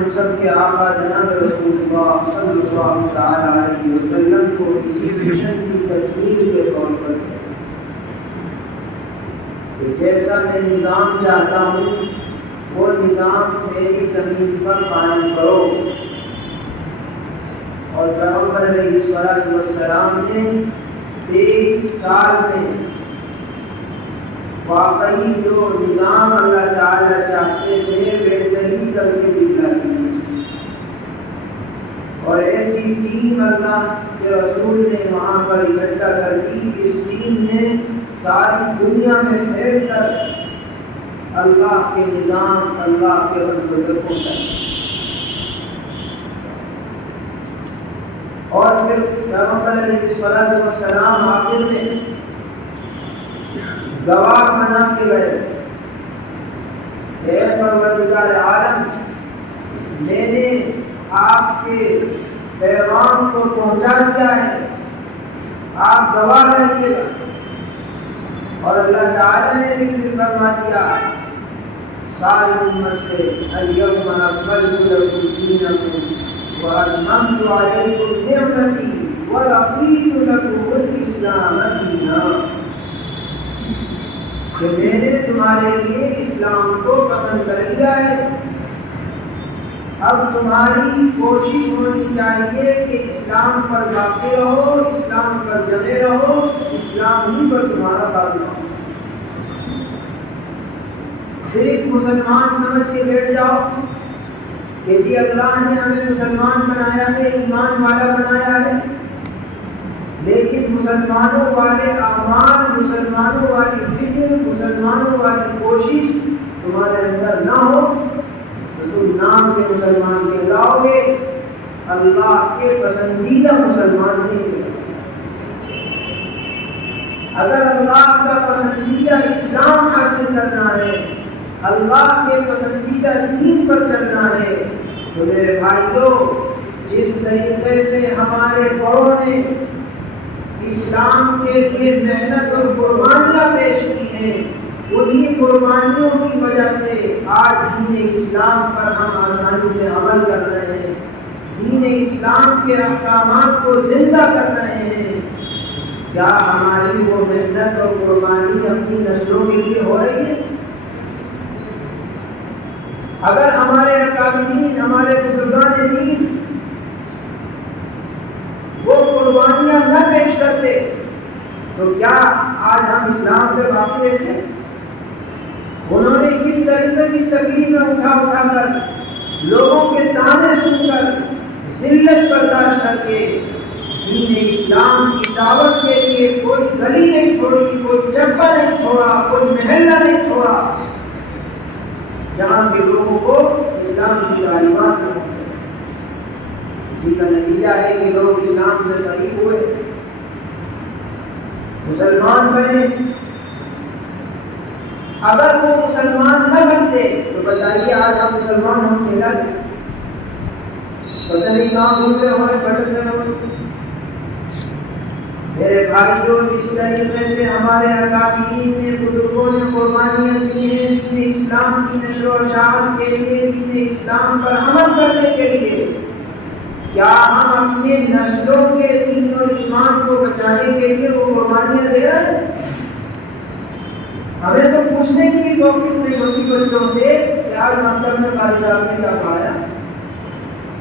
ہم سب کے آقا جناب رسول اللہ صلی اللہ تعالی علیہ وسلم کو اسی مشن کی تکمیل کے طور پر کہ جیسا میں نظام چاہتا ہوں وہ نظام میری زمین پر قائم کرو. اور پیغمبر علیہ السلام نے 23 سال میں واقعی جو نظام اللہ تعالیٰ چاہتے تھے ویسے ہی کر کے دکھا دی. اور ایسی ٹیم اللہ کے رسول نے وہاں پر اکٹھا کر دی. اس ٹیم نے ساری دنیا میں پھیل کر اللہ کے نظام اللہ کے بندوں کو پہنچایا. اور پھر پیغمبر علیہ السلام آخر میں گواہ بنا کے گئے، اے پروردگار عالم، میں نے آپ کے پیغام کو پہنچا دیا ہے، آپ گواہ رہیے گا. اور اللہ تعالیٰ نے بھی پھر فرما دیا ساری امت سے الیوم اکملت لکم دینکم واتممت علیکم نعمتی ورضیت لکم الاسلام دینا، کہ میں نے تمہارے لیے اسلام کو پسند کر لیا ہے. اب تمہاری کوشش ہونی چاہیے کہ اسلام پر باقی رہو، اسلام پر جمے رہو، اسلام ہی پر تمہارا باقی رہو. صرف مسلمان سمجھ کے بیٹھ جاؤ کہ جی اللہ نے ہمیں مسلمان بنایا ہے، ایمان والا بنایا ہے، لیکن مسلمانوں والے اعمال، مسلمانوں والی فکر، مسلمانوں والی کوشش تمہارے اندر نہ ہو تو تم نام کے مسلمان کہلاؤ گے، اللہ کے پسندیدہ مسلمان نہیں کہلاؤ. اگر اللہ کا پسندیدہ اسلام حاصل کرنا ہے، اللہ کے پسندیدہ دین پر چلنا ہے، تو میرے بھائیوں، جس طریقے سے ہمارے بڑوں نے اسلام کے لیے محنت اور قربانیاں پیش کی ہیں، انہی قربانیوں کی وجہ سے آج دین اسلام پر ہم آسانی سے عمل کر رہے ہیں، دین اسلام کے احکامات کو زندہ کر رہے ہیں. کیا ہماری وہ محنت اور قربانی اپنی نسلوں کے لیے ہو رہی ہے؟ اگر ہمارے اکابرین، ہمارے بزرگان دین وہ قربانیاں نہ پیش کرتے تو کیا آج ہم اسلام کے باقی رہتے؟ انہوں نے کس طریقے کی تکلیفیں اٹھا کر، لوگوں کے تانے سن کر، ذلت برداشت کر کے دین اسلام کی دعوت کے لیے کوئی گلی نہیں چھوڑی، کوئی چپا نہیں چھوڑا، کوئی محلہ نہیں چھوڑا جہاں کے لوگوں کو اسلام کی تعلیمات نہ پہنچے. اسی کا نتیجہ ہے کہ لوگ اسلام سے قریب ہوئے، مسلمان بنے. اگر وہ مسلمان نہ بنتے تو بتائیے آج ہم مسلمان ہم کہلاتے؟ پتہ نہیں کہاں گھوم رہے ہوئے، بھٹک رہے ہوئے. میرے بھائیوں، جس طریقے سے ہمارے اکابرین نے، بزرگوں نے قربانیاں دی ہیں دین اسلام کی نشر و اشاعت کے لیے، دین اسلام پر عمل کرنے کے لیے، کیا ہم اپنے نسلوں کے دین اور ایمان کو بچانے کے لیے وہ قربانیاں دے رہے ہیں؟ ہمیں تو پوچھنے کی بھی توفیق نہیں ہوتی بچوں سے کہ آج مکتب میں قاری صاحب نے کیا پڑھایا،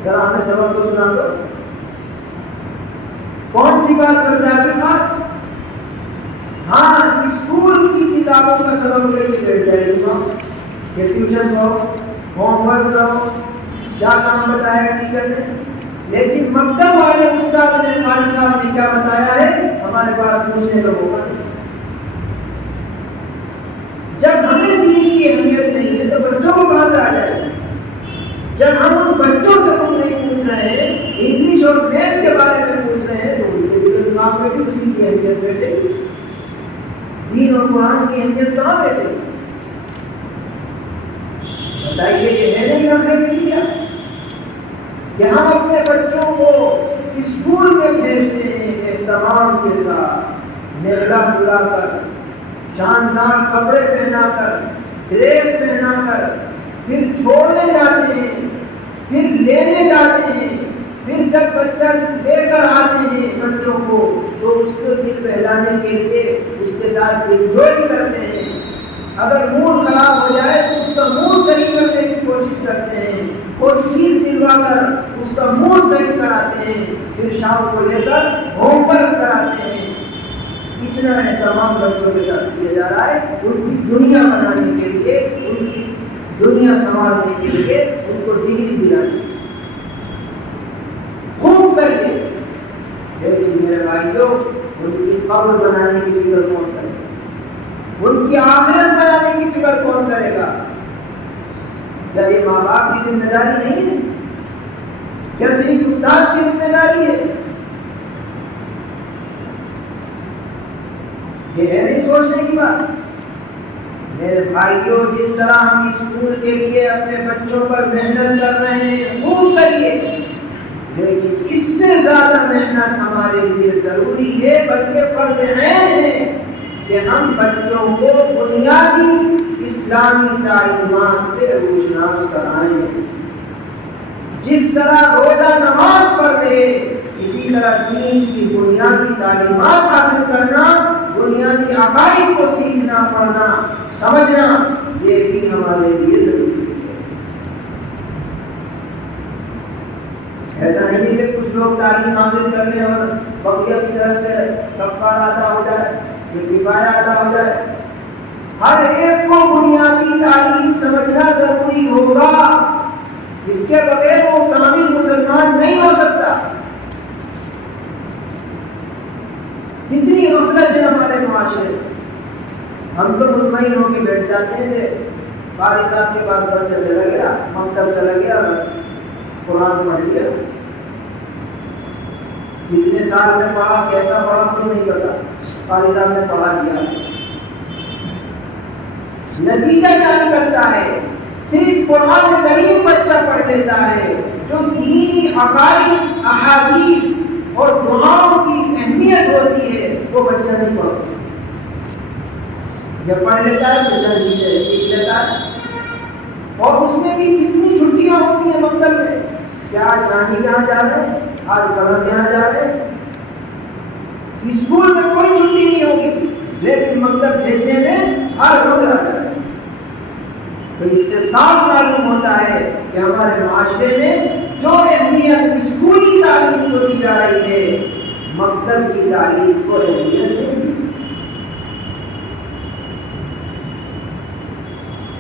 ذرا ہمیں سبق تو سنا دو. کون سی بات پر جاتی خاص؟ ہاں، اسکول کی کتابوں کا سبق لے کے بیٹھ جائے گی کہ ٹیوشن کرو، ہوم ورک کرو، کیا کام بتایا ٹیچر نے، لیکن مکتب والے استاد نے، قاری صاحب نے کیا بتایا ہے ہمارے پاس پوچھنے کا موقع نہیں. جب ہمیں دین کی اہمیت نہیں ہے تو بچوں کو کہاں سے آ جائے؟ جب ہم ان بچوں سے کچھ نہیں پوچھ رہے ہیں، انگلش اور میتھ کے بارے میں پوچھ رہے ہیں، تو ان کے دل و دماغ میں بھی اسی کی اہمیت بیٹھے گی. دین اور قرآن کی اہمیت کہاں بیٹھے گی؟ بتائیے کہ ہے نہیں لمحے بھی کیا کہ ہم اپنے بچوں کو اسکول میں بھیجتے ہیں اہتمام کے ساتھ، نہلا دھلا کر، شاندار کپڑے پہنا کر، ڈریس پہنا کر، پھر چھوڑنے جاتے ہیں، پھر بچہ لے کر آتے ہیں بچوں کو تو اس کو دل بہلانے کے لیے اس کے ساتھ انجوائے کرتے ہیں. اگر موڈ خراب ہو جائے تو اس کا موڈ صحیح کرنے کی کوشش کرتے ہیں, کوئی چیز دلوا کر اس کا موڈ صحیح کراتے ہیں, پھر شام کو لے کر ہوم ورک کراتے ہیں. اتنا اہتمام بچوں کے ساتھ کیا جا رہا ہے ان کی دنیا بنانے کے لیے, ان کی دنیا سنبھالنے کے لیے, ان کو ڈگری دلانے. خوب کریے, لیکن میرے بھائیوں ان کی قبر بنانے کی فکر کون کرے گا؟ ان کی آخرت بنانے کی فکر کون کرے گا؟ کیا یہ ماں باپ کی ذمہ داری نہیں ہے؟ کیا صرف استاد کی ذمہ داری ہے؟ یہ ہے نہیں سوچنے کی بات. میرے بھائیوں جس طرح ہم اسکول کے لیے اپنے بچوں پر محنت کر رہے ہیں خوب کریے, لیکن اس سے زیادہ محنت ہمارے لیے ضروری ہے بلکہ فرض عین ہے کہ ہم بچوں کو بنیادی اسلامی تعلیمات سے روشناس کرائیں. جس طرح روزہ نماز پڑھتے اسی طرح دین کی بنیادی تعلیمات حاصل کرنا, بنیادی عقائد کو سیکھنا, پڑھنا, سمجھنا, یہ بھی ہمارے لیے ضروری ہے. ایسا نہیں ہے کہ کچھ لوگ تعلیم حاصل کر لیں اور بقیہ کی طرف سے کفارہ عطا ہو جائے, کفایہ عطا ہو جائے. ہر ایک کو بنیادی تعلیم سمجھنا ضروری ہوگا, اس کے بغیر وہ کامل مسلمان نہیں ہو سکتا. اتنی غفلت ہے ہمارے معاشرے. ہم تو مطمئن ہو کے بیٹھ جاتے تھے, قاری صاحب کے پاس بچہ چلا گیا, مکتب چلا گیا, بس قرآن پڑھ لیا. کتنے سال میں پڑھا, کیسا پڑھا تو نہیں پتا, قاری صاحب نے پڑھا دیا. نتیجہ کیا نکلتا ہے؟ صرف قرآن کریم بچہ پڑھ لیتا ہے, جو دینی عقائد, احادیث اور دعاؤں کی اہمیت ہوتی ہے وہ بچہ نہیں پڑھتا. جب پڑھ لیتا ہے تو چند چیزیں سیکھ لیتا ہے, اور اس میں بھی کتنی چھٹیاں ہوتی ہیں مکتب میں. کیا آج نانی کے یہاں جا رہے ہیں, آج فلاں کے یہاں جا رہے ہیں. اسکول میں کوئی چھٹی نہیں ہوگی لیکن مکتب بھیجنے میں ہر روز آ جائے. تو اس سے صاف معلوم ہوتا ہے کہ ہمارے معاشرے میں جو اہمیت اسکولی تعلیم کو دی جا رہی ہے, مکتب کی تعلیم کو اہمیت نہیں دی.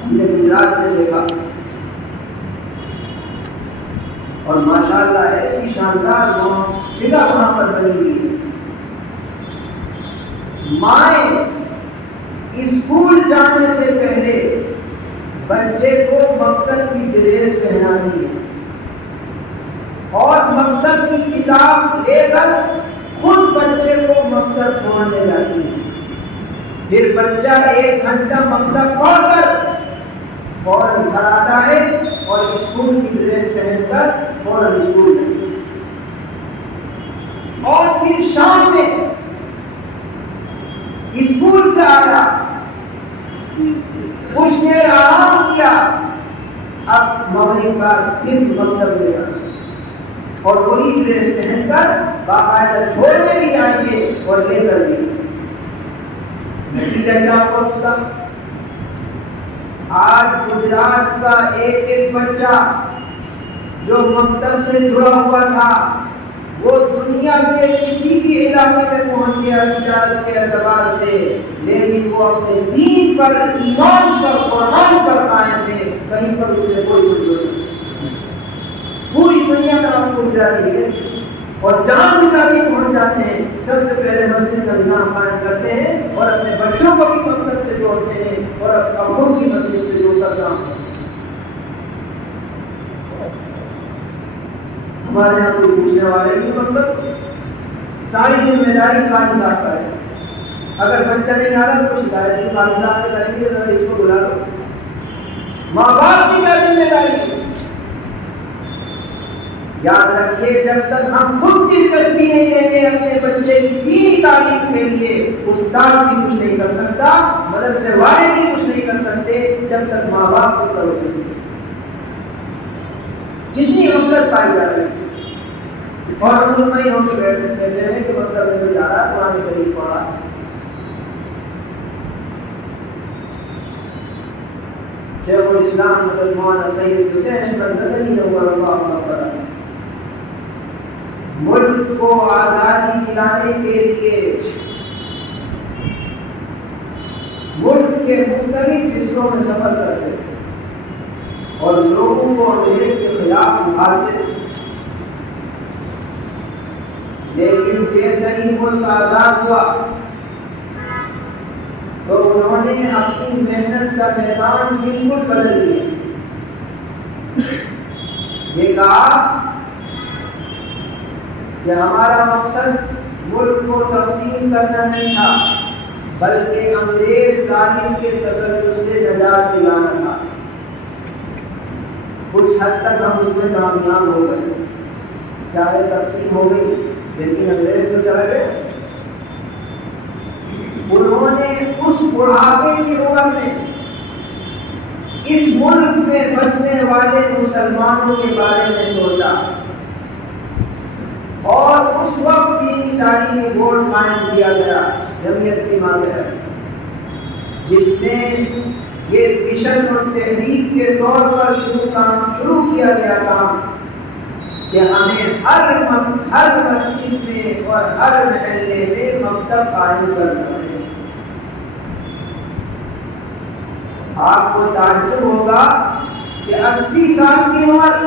ہم نے گجرات میں دیکھا اور ماشاءاللہ ایسی شاندار فضا وہاں پر بنی ہوئی ہے. مائیں اسکول جانے سے پہلے بچے کو مکتب کی ڈریس پہنانی ہے اور مکتب کی کتاب لے کر خود بچے کو مکتب چھوڑنے جاتی ہے. پھر بچہ 1 گھنٹہ مکتب پڑھ کر فوراً گھر آتا ہے اور اسکول کی ڈریس پہن کر فوراً اسکول جاتا ہے. اور پھر شام میں اسکول سے آیا, کچھ دیر آرام کیا, اب مغرب بعد پھر مکتب لے جانا اور وہی ڈریس پہن کر باقاعدہ چھوڑنے بھی جائیں گے اور لے کر بھی. نتیجہ کیا ہوا اس کا؟ آج گجرات کا ایک بچہ جو مکتب سے جڑا ہوا تھا وہ دنیا کے کسی بھی علاقے میں پہنچ گیا تجارت کے اعتبار سے, لیکن وہ اپنے دین پر, ایمان پر, قرآن پر قائم ہے. کہیں پر اس نے کوئی ضرورت نہیں. پوری دنیا میں آپ کو گجراتی ملے اور جہاں گجراتی پہنچ جاتے ہیں سب سے پہلے مسجد کا نظام قائم کرتے ہیں اور اپنے بچوں کو بھی مکتب سے جوڑتے ہیں اور اپنوں کی مسجد سے جوڑ کر کام کرتے ہیں. ہمارے یہاں کوئی پوچھنے والے نہیں, مطلب ساری ذمہ داری قاری صاحب کا ہے. اگر بچہ نہیں آ رہا تو شکایت بھی قاری صاحب سے کریں گے, ذرا اس کو بلا لو. ماں باپ کی کیا ذمہ داری ہے؟ یاد رکھیے جب تک ہم خود دلچسپی نہیں لیں گے اپنے بچے کی دینی تعلیم کے لیے, استاد بھی کچھ نہیں کر سکتا, مدرسے والے بھی کچھ نہیں کر سکتے جب تک ماں باپ کو توجہ نہیں. کتنی غفلت پائی جا رہی ہے. اور ہم نہیں ہو کے بیٹھے ہیں کہ مطلب میں جو جا رہا ہے قرآن کریم پڑھا. شیخ الاسلام حضرت مولانا سید حسین احمد مدنی نور اللہ تعالی ملک کو آزادی دلانے کے لیے ملک کے مختلف حصوں میں سفر کرتے اور لوگوں کو انگریز کے خلاف ابھارتے. لیکن جیسے ہی ملک آزاد ہوا تو انہوں نے اپنی محنت کا میدان بالکل بدل دیا. یہ کہا کہ ہمارا مقصد ملک کو تقسیم کرنا نہیں تھا بلکہ انگریز ظالم کے تسلط سے نجات دلانا تھا. کچھ حد تک ہم اس میں کامیاب ہو گئے, چاہے تقسیم ہو گئی لیکن انگریز تو چلا گئے. انہوں نے اس بڑھاپے کی عمر میں اس ملک میں بسنے والے مسلمانوں کے بارے میں سوچا اور اس وقت دینی تعلیمی بورڈ قائم کیا گیا جمعیت کے ماتحت, جس میں یہ مشن اور تحریک کے طور پر شروع کیا گیا کام کہ ہمیں ہر مسجد میں اور ہر محلے میں مکتب قائم کرنا ہے. آپ کو تعجب ہوگا کہ 80 سال کی عمر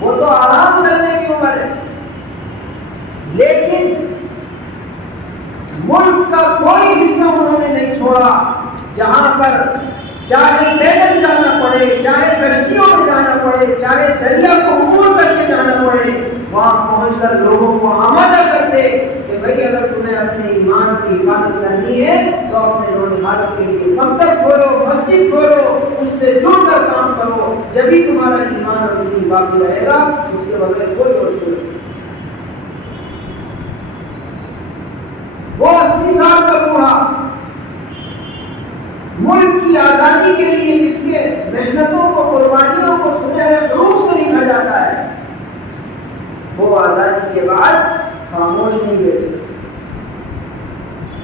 وہ تو آرام کرنے کی عمر ہے, لیکن ملک کا کوئی حصہ انہوں نے نہیں چھوڑا جہاں پر چاہے پیدل جانا پڑے, چاہے کشتیوں میں جانا پڑے, چاہے دریا کو عبور کر کے جانا پڑے, وہاں پہنچ کر لوگوں کو آمادہ کرتے کہ بھئی اگر تمہیں اپنے ایمان کی حفاظت کرنی ہے تو اپنے نونہالوں کے لیے مکتب کھولو, مسجد کھولو, اس سے جڑ کر کام کرو, جبھی تمہارا ایمان اور دین باقی رہے گا, اس کے بغیر کوئی اور صورت نہیں. وہ 80 سال کا بوڑھا ملک کی آزادی کے لیے جس کے محنتوں کو, قربانیوں کو سنہرے حروف سے لکھا جاتا ہے, وہ آزادی کے بعد خاموش نہیں بیٹھے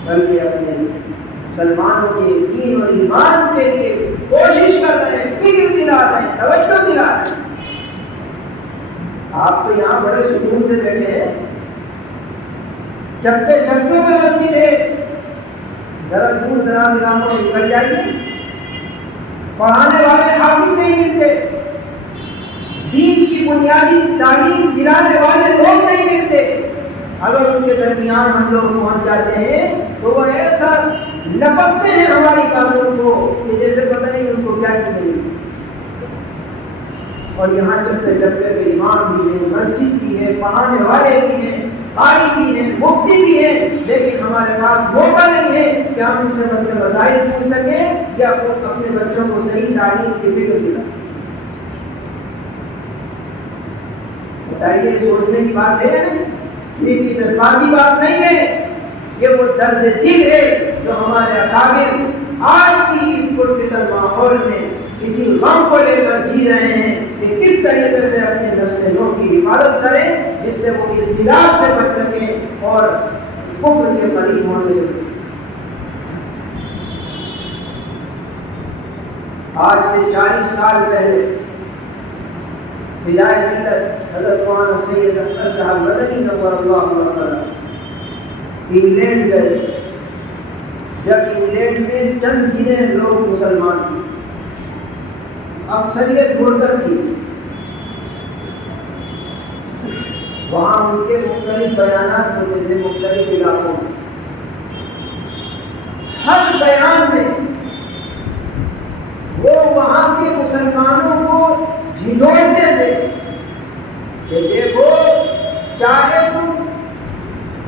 بلکہ اپنے مسلمانوں کے دین اور ایمان کے لیے کوشش کر رہے ہیں, فکر دلا رہے ہیں, توجہ دلا رہے ہیں. آپ تو یہاں بڑے سکون سے بیٹھے ہیں, چپے چپے پہ مسجد ہے, ذرا دور دراز علاقوں میں نکل جائیے, پڑھانے والے حافظ نہیں ملتے, دین کی بنیادی تعلیم دلانے والے لوگ نہیں ملتے. اگر ان کے درمیان ہم لوگ پہنچ جاتے ہیں تو وہ ایسا لپکتے ہیں ہماری قانون کو کہ جیسے پتہ نہیں ان کو کیا چیز ملی. اور یہاں چپے چپے پہ امام بھی ہیں, مسجد بھی ہے, پڑھانے والے بھی ہیں, قاری بھی ہیں, مفتی بھی ہیں, لیکن ہمارے پاس موقع نہیں ہے کہ ہم ان سے مسئلے مسائل پوچھ سکیں یا اپنے بچوں کو صحیح تعلیم کی فکر دلائیں. بتائیے, سوچنے کی بات ہے یا نہیں؟ یہ جذباتی بات نہیں ہے, یہ وہ درد دل ہے جو ہمارے اکابر آج کی اس پرفتن ماحول میں اسی غم کو لے کر جی رہے ہیں کہ کس طریقے سے اپنے نسل نو کی حفاظت کریں جس سے وہ ارتداد سے بچ سکیں اور کفر کے قریب ہونے سے بچیں. آج سے 40 سال پہلے فدائے ملت حضرت مولانا سید اصغر صاحب مدنی نور اللہ تعالی انگلینڈ گئے. جب انگلینڈ میں چند گنے لوگ مسلمان تھے, اکثریت مرتد تھی, وہاں ان کے مختلف بیانات ہوتے تھے مختلف علاقوں میں. ہر بیان میں وہ وہاں کے مسلمانوں کو جھنجھوڑتے تھے کہ دیکھو, چاہے تم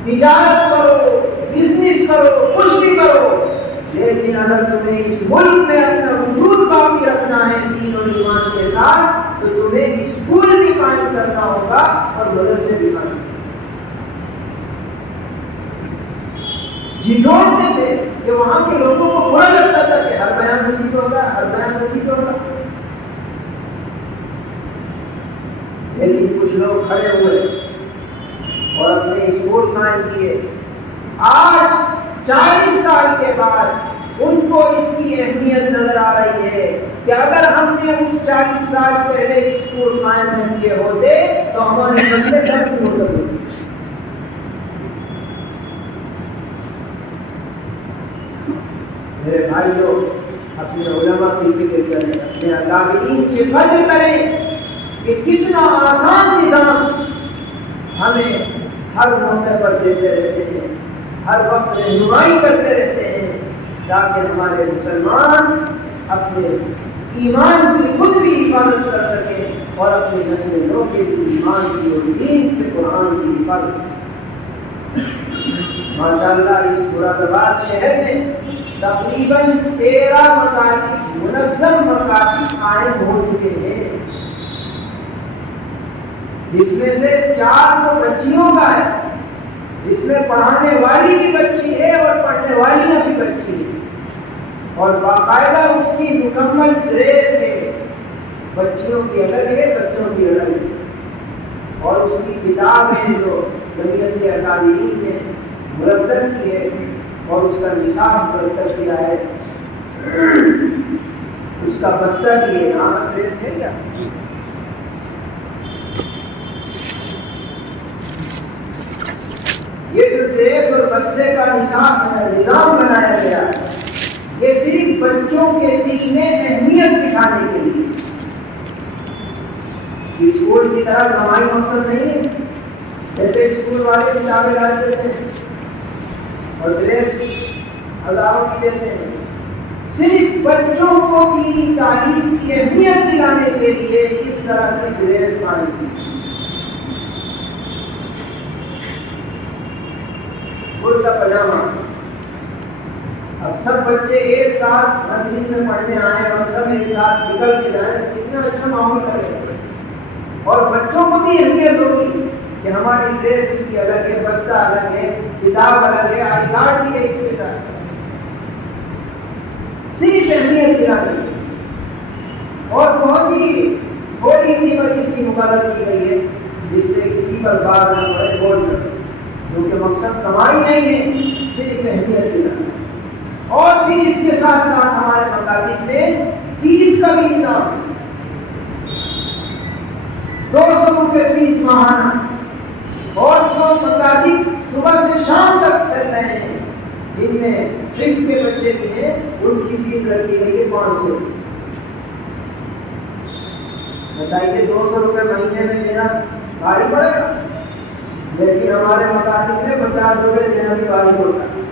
تجارت کرو, بزنس کرو, کچھ بھی کرو, لیکن اگر تمہیں اس ملک میں اپنا وجود باقی رکھنا ہے دین اور ایمان کے ساتھ تو تمہیں اسکول بھی قائم کرنا ہوگا اور مدرسے بھی قائم. جھنجھوڑتے تھے کہ وہاں کے لوگوں کو برا لگتا تھا کہ ہر بیان اسی پہ ہو رہا ہے, ہر بیان اسی پہ ہو رہا ہے. لیکن کچھ لوگ کھڑے ہوئے اور اپنے اسکول قائم کیے. آج 40 سال کے بعد ان کو اس کی اہمیت نظر آ رہی ہے کہ اگر ہم نے اس 40 سال پہلے اسکول قائم نہ کیے ہوتے تو ہماری نسلیں ختم ہو جاتی. میرے بھائیوں، اپنے علماء کی فکر کریں، اپنے اکابرین کی قدر کریں کہ کتنا آسان نظام ہمیں ہر موقع پر دیتے رہتے ہیں، ہر وقت رہنمائی کرتے رہتے ہیں، تاکہ ہمارے مسلمان اپنے ایمان کی خود بھی حفاظت کر سکیں اور اپنی نسل نو کے بھی ایمان کی اور دین کے قرآن کی حفاظت کریں. ماشاءاللہ اس مراد آباد شہر میں تقریباً 13 مکاتب، منظم مکاتب قائم ہو چکے ہیں، جس میں سے 4 تو بچیوں کا ہے، جس میں پڑھانے والی بھی بچی ہے اور پڑھنے والیاں بھی بچی ہیں، اور باقاعدہ اس کی مکمل ڈریس ہے. بچیوں کی الگ ہے، بچوں کی الگ ہے، اور اس کی کتاب ہے جو جمعیت کے اکابرین نے مرتب کی ہے اور اس کا نصاب مرتب کیا ہے. اس کا بستہ بھی ہے. یہاں ڈریس ہے کیا؟ یہ جو ڈریس اور بستے کا نظام بنایا گیا یہ صرف بچوں کے دل میں اہمیت دکھانے کے لیے. اسکول کی طرح کمائی مقصد نہیں ہے. جیسے اسکول والے کتابیں لا دیتے ہیں اور ڈریس ہزاروں کی دیتے ہیں، صرف بچوں کو دینی تعلیم کی اہمیت دلانے کے لیے اس طرح کی ڈریس قائم کی. کرتا پجامہ. اب سب بچے ایک ساتھ مسجد میں پڑھنے آئے اور سب ایک ساتھ نکل کے جائیں، کتنا اچھا ماحول رہے گا. اور بچوں کو بھی اہمیت ہوگی کہ ہماری ڈریس اس کی الگ ہے، بستہ الگ ہے، کتاب الگ ہے، آئی کارڈ بھی ہے اس کے ساتھ. صرف اہمیت دلانے اور بہت ہی تھوڑی قیمت اس کی مقرر کی گئی ہے جس سے کسی پر بار نہ پڑے بول کر، کیونکہ مقصد کمائی نہیں ہے، صرف اہمیت دلانا. اور پھر اس کے ساتھ ساتھ ہمارے مکاتب میں فیس کا بھی نظام ہے. 200 روپے فیس ماہانہ، اور جو مکاتب صبح سے شام تک چل رہے ہیں جن میں حفظ کے بچے بھی ہیں ان کی فیس رکھی گئی ہے 500 روپے. بتائیے 200 روپے مہینے میں دینا بھاری پڑے گا، لیکن ہمارے مکاتب میں 50 روپے دینا بھی بھاری پڑتا ہے.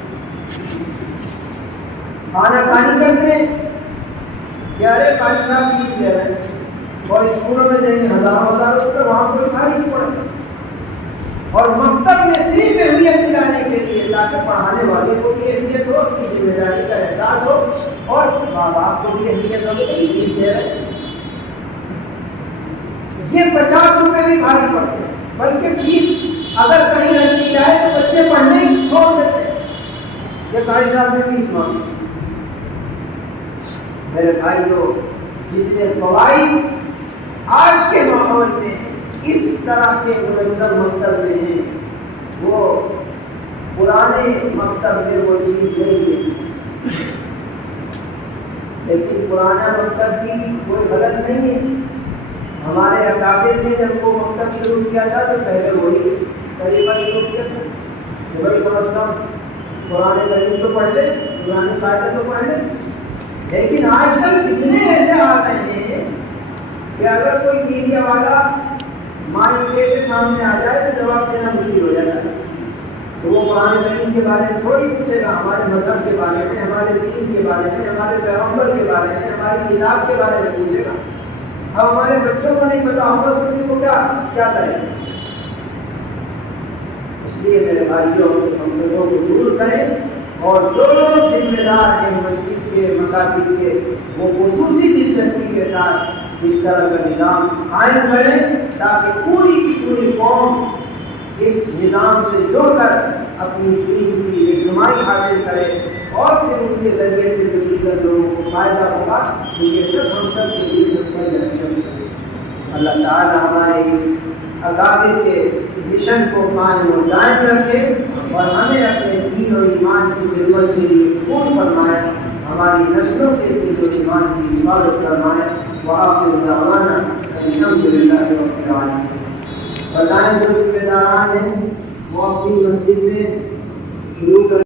کھانا پانی کرتے ہیں کہ ارے پانی کا فیس دے رہے ہیں اور اسکولوں میں دیں گے ہزاروں روپے، وہاں کوئی بھاری نہیں پڑے گا. اور مکتب میں صرف اہمیت دلانے کے لیے تاکہ پڑھانے والے کو بھی اہمیت ہو، اس کی ذمہ داری کا احساس ہو اور ماں باپ کو بھی اہمیت ہو کہ فیس دے رہے ہیں. یہ 50 روپے بھی بھاری پڑتے ہیں، بلکہ فیس اگر کہیں رکھ دی جائے تو بچے پڑھنے ہی چھوڑ دیتے ہیں کہ قاری صاحب نے فیس مانگی. میرے بھائیوں، جتنے فوائد آج کے ماحول میں اس طرح کے منظم مکتب میں ہیں وہ پرانے مکتب میں وہ چیز نہیں ہے. لیکن پرانا مکتب بھی کوئی غلط نہیں ہے. ہمارے اکابر نے جب وہ مکتب شروع کیا تھا تو پہلے وہی طریقہ شروع کیا تھا کہ بھائی کم از کم قرآن کریم تو پڑھ لے، قرآن قاعدہ تو پڑھ لے. لیکن آج کل فتنے ایسے آ گئے ہیں کہ اگر کوئی میڈیا والا مائک کے سامنے آ جائے تو جواب دینا مشکل ہو جاتا ہے. تو وہ قرآن کریم کے بارے میں تھوڑی پوچھے گا، ہمارے مذہب کے بارے میں، ہمارے دین کے بارے میں، ہمارے پیغمبر کے بارے میں، ہماری کتاب کے بارے میں پوچھے گا. اب ہمارے بچوں کو نہیں پتا ہوگا تو ان کو کیا کریں. اس لیے میرے بھائیوں، ہم لوگوں کو دور کریں اور جو لوگ ذمہ دار ہیں مسجد کے، مکاتب کے، وہ خصوصی دلچسپی کے ساتھ اس طرح کا نظام قائم کریں تاکہ پوری کی پوری قوم اس نظام سے جڑ کر اپنی دین کی رہنمائی حاصل کرے اور پھر ان کے ذریعے سے جو دیگر لوگوں کو فائدہ ہوگا. یہ سب ہم سب کے لیے سب کا اللہ تعالیٰ ہمارے اس عقائد کے مشن کو قائم و دائم رکھے اور ہمیں اپنے دین و ایمان کی خدمت کے لیے قبول فرمائے، ہماری نسلوں کے دین و ایمان کی حفاظت فرمائے۔ وآخر دعوانا الحمد للہ رب العالمین۔ بتائیں جو ذمہ داران ہیں وہ اپنی مسجد میں شروع کریں۔